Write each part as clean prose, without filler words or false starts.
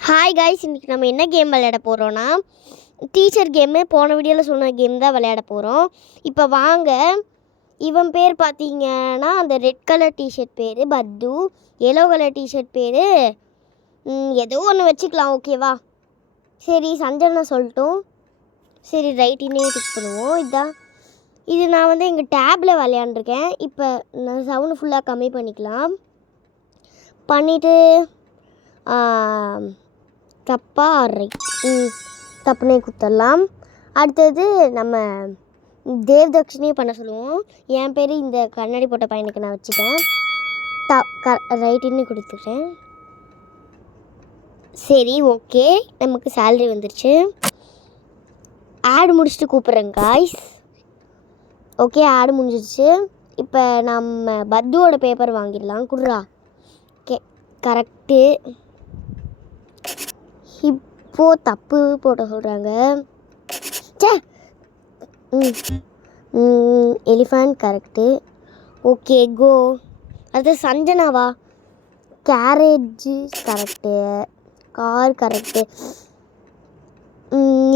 Hi guys, இன்றைக்கி நம்ம என்ன கேம் விளையாட போகிறோன்னா டீச்சர் கேமு. போன வீடியோவில் சொன்ன கேம் தான் விளையாட போகிறோம். இப்போ வாங்க. இவன் பேர் பார்த்தீங்கன்னா அந்த ரெட் கலர் டிஷர்ட் பேர் பத்து, எல்லோ கலர் டிஷர்ட் பேர் ஏதோ ஒன்று வச்சுக்கலாம், ஓகேவா? சரி, சஞ்சனா சொல்லட்டும். சரி, ரைட்டினே டிக் பண்ணுவோம். இது நான் வந்து எங்கள் டேப்பில் விளையாண்டுருக்கேன். இப்போ நான் சவுண்டு ஃபுல்லாக கம்மி பண்ணிக்கலாம். பண்ணிவிட்டு தப்பா ரைட் தப்புனே கொடுத்துடலாம். அடுத்தது நம்ம தேவ்தக்ஷினியே பண்ண சொல்லுவோம். என் பேர் இந்த கண்ணாடி போட்ட பையனுக்கு நான் வச்சுட்டேன். ரைட்டுன்னு கொடுத்துட்டேன். சரி, ஓகே, நமக்கு சேலரி வந்துருச்சு. ஆடு முடிச்சுட்டு கூப்பிட்றேங்க காய்ஸ். ஓகே, ஆடு முடிஞ்சிருச்சு. இப்போ நம்ம பத்துவோட பேப்பர் வாங்கிடலாம். குடுறா. Okay, correct. இப்போது தப்பு போட்ட சொல்கிறாங்க. சே, எலிஃபண்ட் கரெக்டு. ஓகே, கோ. அது சஞ்சனாவா? Garage correct, car correct.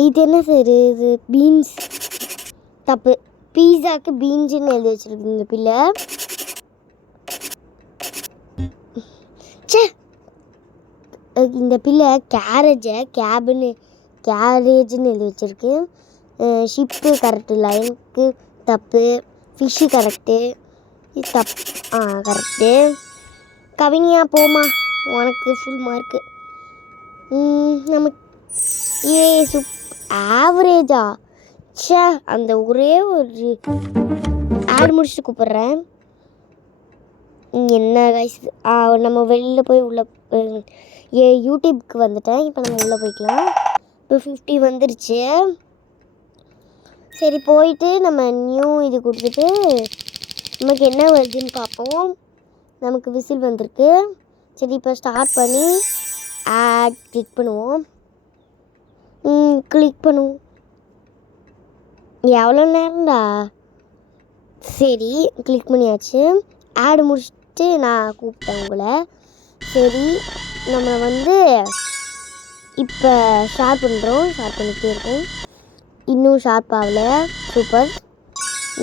இது என்ன சார்? இது பீன்ஸ் தப்பு. பீஸாவுக்கு பீன்ஸுன்னு எழுதி வச்சுருக்கு இந்த பிள்ளை. சே, இந்த பிள்ளை கேரேஜுன்னு எழுதி வச்சுருக்கு. ஷிப்பு கரெக்டு, லைனுக்கு தப்பு. ஃபிஷ்ஷு கரெக்டு, இது தப்பு. கரெக்டு. கவினியா, போமா, உனக்கு ஃபுல் மார்க்கு. நமக்கு ஆவரேஜா? சே, அந்த ஒரே ஒரு ஆடு முடிச்சுட்டு கூப்பிட்றேன். என்ன கைஸ், நம்ம வெளியில் போய் உள்ள யூடியூப்க்கு வந்துட்டேன். இப்போ நம்ம உள்ளே போய்க்கலாம். இப்போ 50 வந்துருச்சு. சரி, போயிட்டு நம்ம நியூ இது கொடுத்துட்டு நமக்கு என்ன வருதுன்னு பார்ப்போம். நமக்கு விசில் வந்திருக்கு. சரி, இப்போ ஸ்டார்ட் பண்ணி ஆட் கிளிக் பண்ணுவோம். கிளிக் பண்ணுவோம். எவ்வளோ நேரம்டா? சரி, கிளிக் பண்ணியாச்சு. ஆடு முடிச்சுட்டு நான் கூப்பிட்டேன் உங்களை. சரி, நம்ம வந்து இப்போ ஷேர் பண்ணுறோம். ஷேர் பண்ணிகிட்டே இருக்கோம். இன்னும் ஷார்ப் ஆகல. சூப்பர்,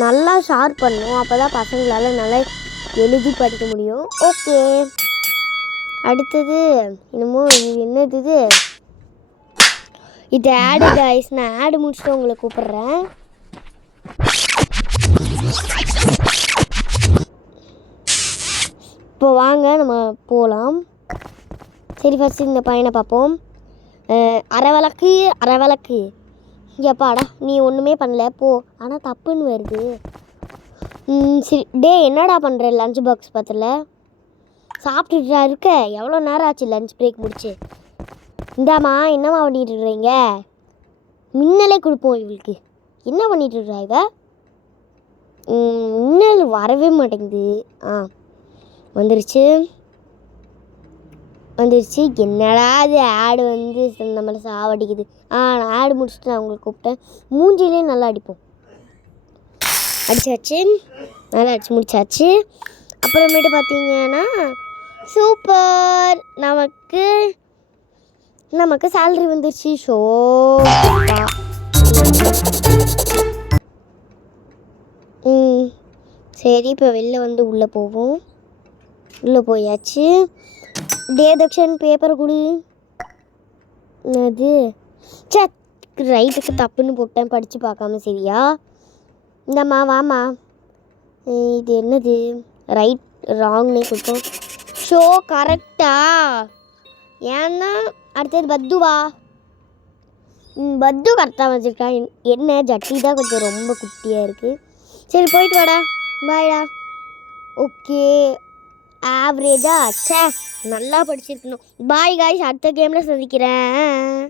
நல்லா ஷார்ப் பண்ணணும். அப்போ தான் பசங்களால் நல்லா எழுதி படிக்க முடியும். ஓகே, அடுத்தது என்னமோ என்னது இது ஆடு காய்ஸ். நான் ஆடு முடிச்சுட்டு உங்களை கூப்பிட்றேன். இப்போ வாங்க, நம்ம போகலாம். சரி, ஃபஸ்ட்டு இந்த பையனை பார்ப்போம். அரை விளக்கு. எப்பாடா, நீ ஒன்றுமே பண்ணல போ. ஆனால் தப்புன்னு வருது. சரி, என்னடா பண்ணுற? லஞ்ச் பாக்ஸ் பத்தில் சாப்பிட்டுட்டா இருக்க? எவ்வளோ நேரம் ஆச்சு லஞ்ச் பிரேக் முடிச்சு? இந்தாம்மா, என்னம்மா பண்ணிகிட்டு இருக்கிறீங்க? மின்னலே கொடுப்போம் இவளுக்கு. என்ன பண்ணிகிட்டு இருக்கிறா இவ? மின்னல் வரவே மாட்டேங்குது. வந்துருச்சு. என்னடா அது ஆடு வந்து நம்மளை சாவடிக்குது. நான் ஆடு முடிச்சுட்டு நான் உங்களுக்கு கூப்பிட்டேன். மூஞ்சிலே நல்லா அடிப்போம். அடிச்சாச்சு, நல்லா அடிச்சு முடிச்சாச்சு. அப்புறமேட்டு பார்த்தீங்கன்னா சூப்பர், நமக்கு சேலரி வந்துருச்சு. ஷோ, சரி, இப்போ வெளில வந்து உள்ளே போவோம். உள்ளே போயாச்சு. தேவ்தக்ஷன் பேப்பரை கொடு. அது சே, ரைட்டுக்கு தப்புன்னு போட்டேன், படித்து பார்க்காம. சரியா? இந்தம்மா, வாம்மா. இது என்னது? ரைட் ராங்னே கொடுத்தோம். ஷோ கரெக்டா? ஏன்னா அடுத்தது பத்துவா. பத்து கரெக்டாக வச்சுருக்கா. என்ன ஜட்டி தான் கொஞ்சம் ரொம்ப குட்டியாக இருக்குது. சரி, போயிட்டு வாடா. பாய்டா. ஓகே, ஆவரேஜா? சே, நல்லா படிச்சிருக்கணும். பாய் காய்ஸ், அடுத்த கேமில் சந்திக்கிறேன்.